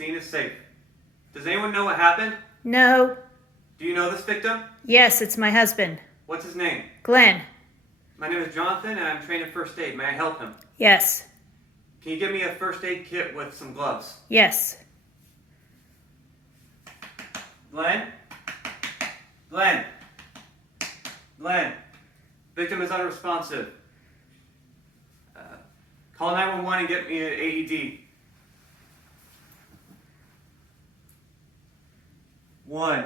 Scene is safe. Does anyone know what happened? No. Do you know this victim? Yes, it's my husband. What's his name? Glenn. My name is Jonathan and I'm trained in first aid. May I help him? Yes. Can you give me a first aid kit with some gloves? Yes. Glenn? Glenn? Glenn? Victim is unresponsive. Call 911 and get me an AED. 1,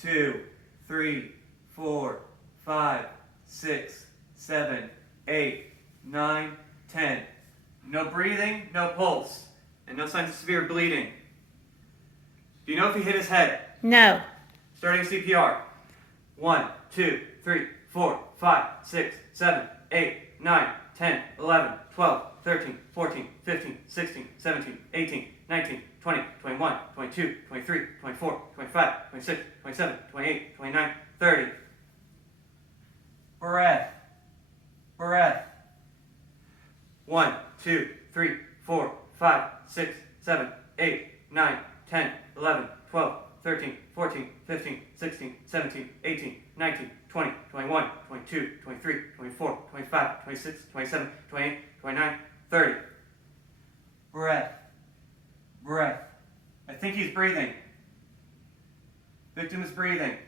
2, 3, 4, 5, 6, 7, 8, 9, 10. No breathing, no pulse, and no signs of severe bleeding. Do you know if he hit his head? No. Starting CPR. 1, 2, 3, 4, 5, 6, 7, 8, 9, 10, 11, 12, 13, 14, 15, 16, 17, 18, 19, 20, 21, 22, 23, 24, 25, 26, 27, 28, 29, 30. Breath. Breath. 1, 2, 3, 4, 5, 6, 7, 8, 9, 10, 11, 12, 13, 14, 15, 16, 17, 18, 19, 20, 21, 22, 23, 24, 25, 26, 27, 28, 29, 30. Breath. Breath. I think he's breathing. Victim is breathing.